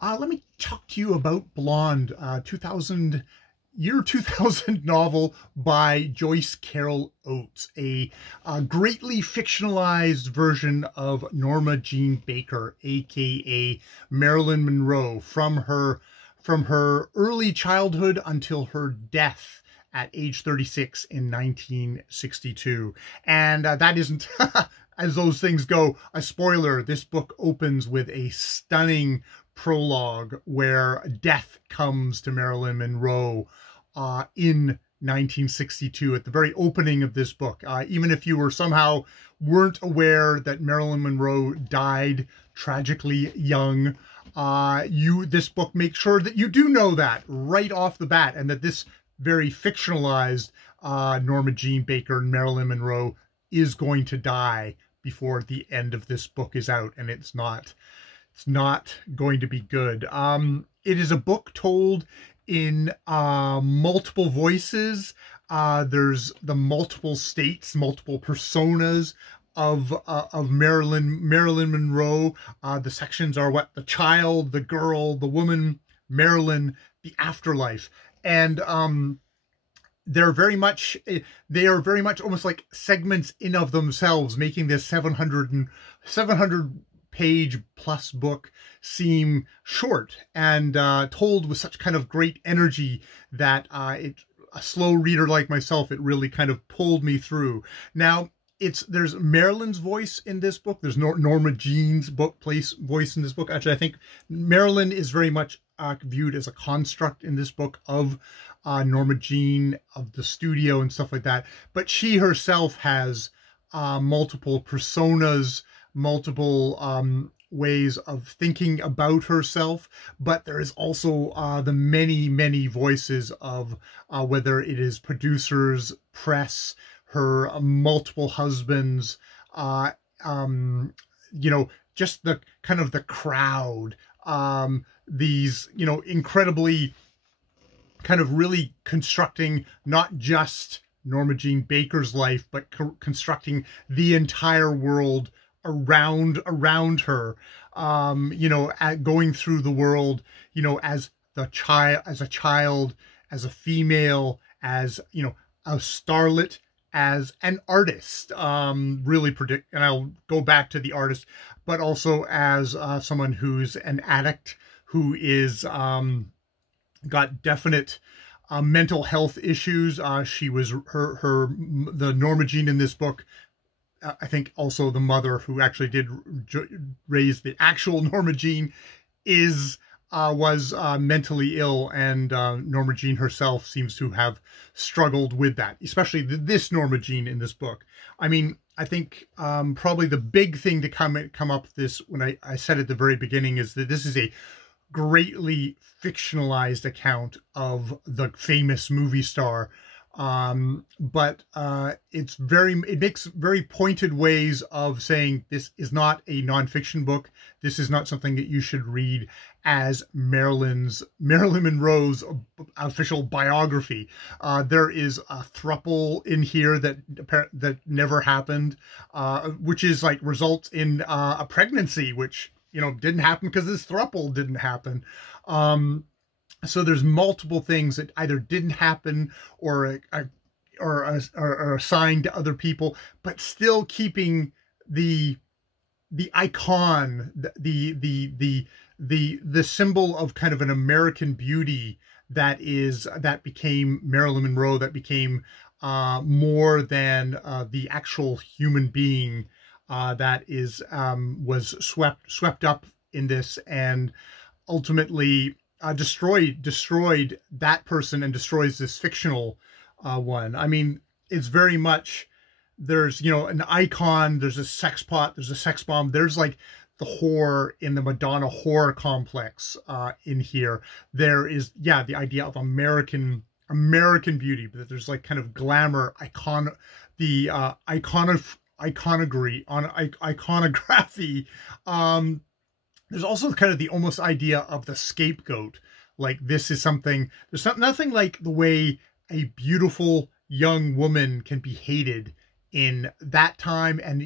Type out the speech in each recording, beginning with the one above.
Let me talk to you about Blonde, 2000 novel by Joyce Carol Oates, a greatly fictionalized version of Norma Jean Baker, aka Marilyn Monroe, from her early childhood until her death at age 36 in 1962. And that isn't, as those things go, a spoiler. This book opens with a stunning prologue where death comes to Marilyn Monroe in 1962 at the very opening of this book. Even if you weren't aware that Marilyn Monroe died tragically young, this book makes sure that you do know that right off the bat, and that this very fictionalized Norma Jean Baker and Marilyn Monroe is going to die before the end of this book is out, and it's not going to be good. It is a book told in multiple voices. There's the multiple states, multiple personas of Marilyn Monroe. The sections are the child, the girl, the woman, Marilyn, the afterlife. And they are very much almost like segments in of themselves, making this 700 page plus book seem short and told with such kind of great energy that a slow reader like myself, it really kind of pulled me through. Now, there's Marilyn's voice in this book. There's Norma Jean's voice in this book. Actually, I think Marilyn is very much viewed as a construct in this book of Norma Jean, of the studio and stuff like that. But she herself has multiple personas, multiple ways of thinking about herself. But there is also the many voices of whether it is producers, press, her multiple husbands, just the kind of the crowd, these, incredibly kind of really constructing not just Norma Jean Baker's life, but constructing the entire world around her, going through the world, as a child, as a female, as, a starlet, as an artist, and I'll go back to the artist, but also as someone who's an addict, who is got definite mental health issues. She was the Norma Jean in this book, I think also the mother who actually did raise the actual Norma Jean, was mentally ill, and Norma Jean herself seems to have struggled with that, especially this Norma Jean in this book. I mean, I think probably the big thing to come up with this, when I said at the very beginning, is that this is a greatly fictionalized account of the famous movie star. But it makes very pointed ways of saying this is not a nonfiction book. This is not something that you should read as Marilyn Monroe's official biography. There is a throuple in here that never happened, which is like results in a pregnancy, which didn't happen because this throuple didn't happen. So there's multiple things that either didn't happen or are assigned to other people, but still keeping the icon, the symbol of kind of an American beauty that became Marilyn Monroe, that became more than the actual human being that was swept up in this, and ultimately destroyed that person and destroys this fictional one. I mean, it's very much, there's, an icon, there's a sex pot, there's a sex bomb, there's like the whore in the Madonna horror complex in here. There is, the idea of American beauty, but there's like kind of glamour, iconography. There's also kind of the almost idea of the scapegoat. Like, this is something, nothing like the way a beautiful young woman can be hated in that time. And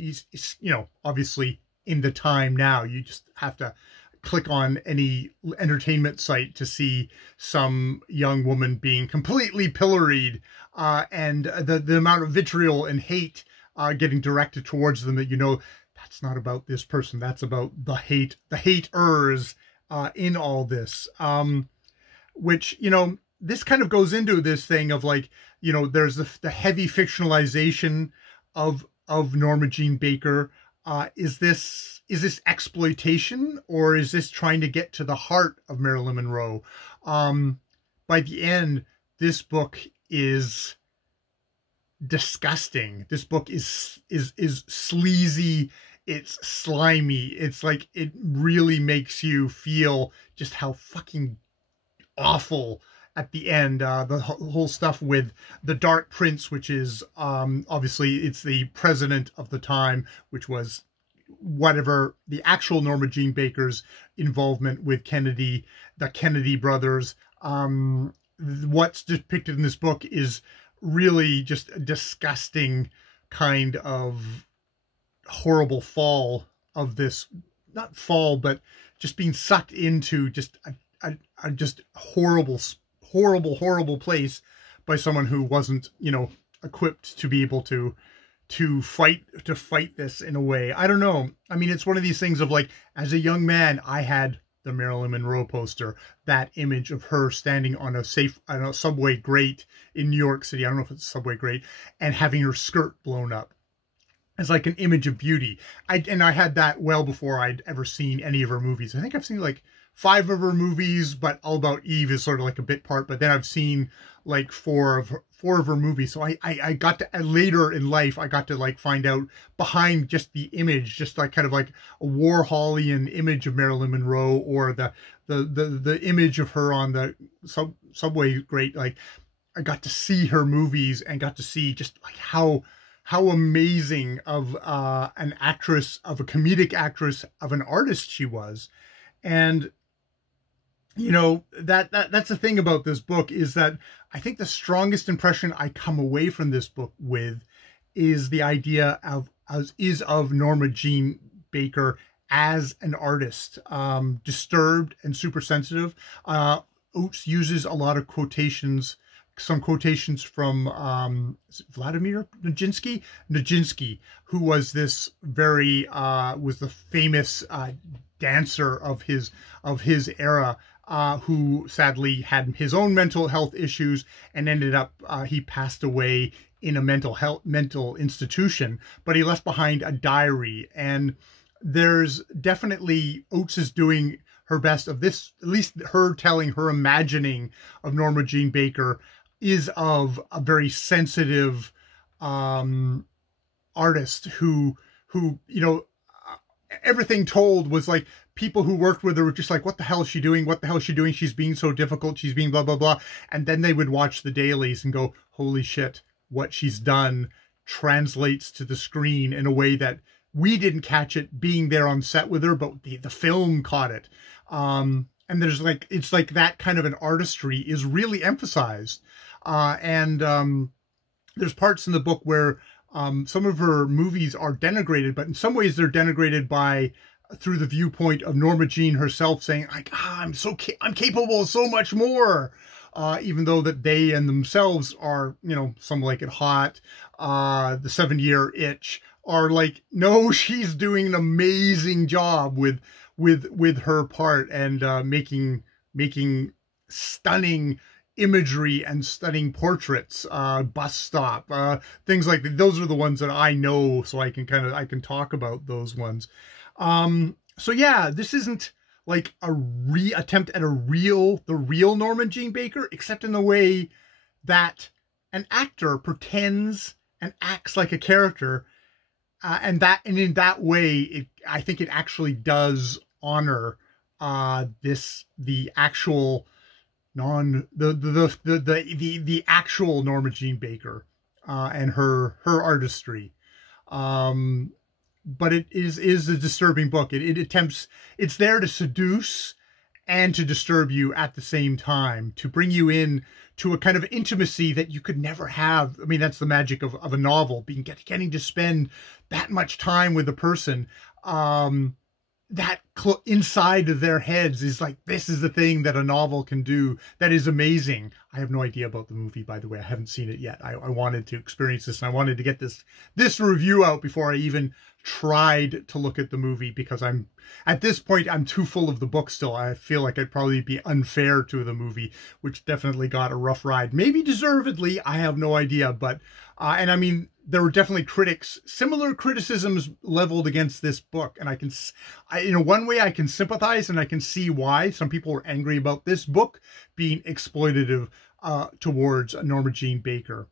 obviously in the time now, you just have to click on any entertainment site to see some young woman being completely pilloried, and the amount of vitriol and hate getting directed towards them, that you know that's not about this person, that's about the haters in all this. Which, you know, this kind of goes into this thing of like, you know, there's the heavy fictionalization of Norma Jean Baker. Is this exploitation, or is this trying to get to the heart of Marilyn Monroe? By the end, this book is disgusting. This book is sleazy. It's slimy. It's like, it really makes you feel just how fucking awful at the end. The whole stuff with the Dark Prince, which is obviously it's the president of the time, which was whatever the actual Norma Jean Baker's involvement with Kennedy, the Kennedy brothers. What's depicted in this book is really just a disgusting kind of horrible fall of this, not fall, but just being sucked into just a just horrible place by someone who wasn't, you know, equipped to be able to fight this in a way. I don't know. I mean, it's one of these things of like, as a young man, I had the Marilyn Monroe poster, that image of her standing on a subway grate in New York City. I don't know if it's a subway grate, and having her skirt blown up as like an image of beauty. I had that well before I'd ever seen any of her movies. I think I've seen like 5 of her movies, but All About Eve is sort of like a bit part. But then I've seen like 4 of her movies. So I got to, later in life, I got to like find out behind just the image, just like kind of like a Warholian image of Marilyn Monroe, or the image of her on the subway grate. Like, I got to see her movies and got to see just like how amazing of an actress, of a comedic actress, of an artist she was. And you know, that's the thing about this book, is that I think the strongest impression I come away from this book with is the idea of Norma Jean Baker as an artist, disturbed and super sensitive. Oates uses a lot of quotations, some quotations from Vladimir Nijinsky, who was this very was the famous dancer of his era, who sadly had his own mental health issues and ended up he passed away in a mental institution, but he left behind a diary. And there's definitely, Oates is doing her best of this, at least her telling her imagining of Norma Jean Baker is of a very sensitive artist who, you know, everything told was like, people who worked with her were just like, what the hell is she doing? What the hell is she doing? She's being so difficult. She's being blah, blah, blah. And then they would watch the dailies and go, holy shit, what she's done translates to the screen in a way that we didn't catch it being there on set with her, but the film caught it. And there's like, it's like that kind of an artistry is really emphasized. And there's parts in the book where some of her movies are denigrated, but in some ways they're denigrated through the viewpoint of Norma Jean herself, saying like, I'm capable of so much more, even though that they and themselves are, you know, Some Like It Hot, The 7-Year Itch, are like, no, she's doing an amazing job with her part, and making stunning imagery and stunning portraits, bus stop, things like that. Those are the ones that I know, so I can talk about those ones. So yeah, this isn't like a attempt at the real Norma Jean Baker, except in the way that an actor pretends and acts like a character, and in that way, I think it actually does honor the actual the actual Norma Jean Baker and her artistry. But it is a disturbing book. It attempts, it's there to seduce and to disturb you at the same time, to bring you in to a kind of intimacy that you could never have. I mean, that's the magic of a novel, getting to spend that much time with a person that inside of their heads is like, this is the thing that a novel can do. That is amazing. I have no idea about the movie, by the way. I haven't seen it yet. I wanted to experience this, and I wanted to get this review out before I even tried to look at the movie, because at this point I'm too full of the book still. I feel like I'd probably be unfair to the movie, which definitely got a rough ride. Maybe deservedly, I have no idea. But and I mean, there were definitely similar criticisms leveled against this book, and in one way I can sympathize, and I can see why some people were angry about this book being exploitative towards Norma Jean Baker.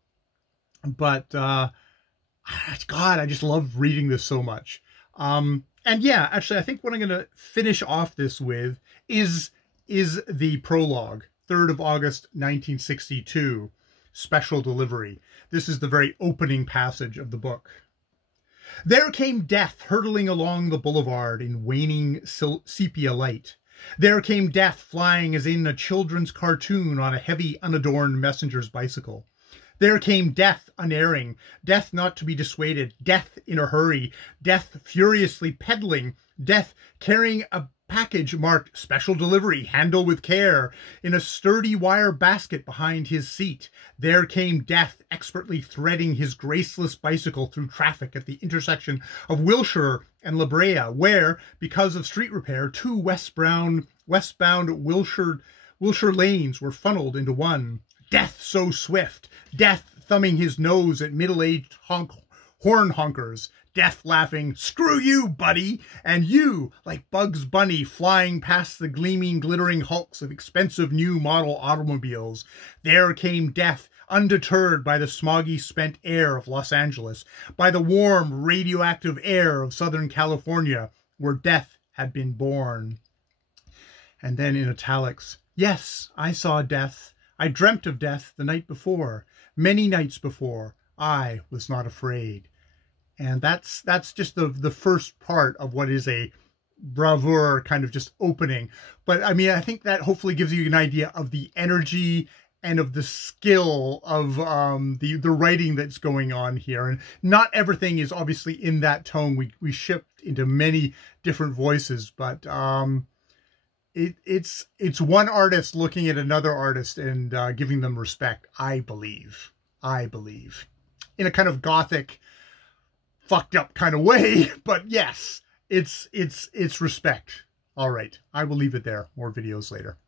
But God, I just love reading this so much. And yeah, actually, I think what I'm going to finish off this with is the prologue, 3rd of August, 1962, special delivery. This is the very opening passage of the book. There came death hurtling along the boulevard in waning sepia light. There came death flying as in a children's cartoon on a heavy, unadorned messenger's bicycle. There came death unerring, death not to be dissuaded, death in a hurry, death furiously peddling, death carrying a package marked special delivery, handle with care, in a sturdy wire basket behind his seat. There came death expertly threading his graceless bicycle through traffic at the intersection of Wilshire and La Brea, where, because of street repair, 2 westbound Wilshire lanes were funneled into one. Death so swift, death thumbing his nose at middle-aged horn honkers, death laughing, "Screw you, buddy," and you, like Bugs Bunny, flying past the gleaming, glittering hulks of expensive new model automobiles. There came death, undeterred by the smoggy, spent air of Los Angeles, by the warm, radioactive air of Southern California, where death had been born. And then in italics, yes, I saw death. I dreamt of death the night before, many nights before. I was not afraid. And that's just the first part of what is a bravura kind of just opening. But I mean, I think that hopefully gives you an idea of the energy and of the skill of the writing that's going on here. And not everything is obviously in that tone. We shift into many different voices, but it's one artist looking at another artist and giving them respect, I believe, in a kind of gothic, fucked up kind of way. But yes, it's respect. All right, I will leave it there. More videos later.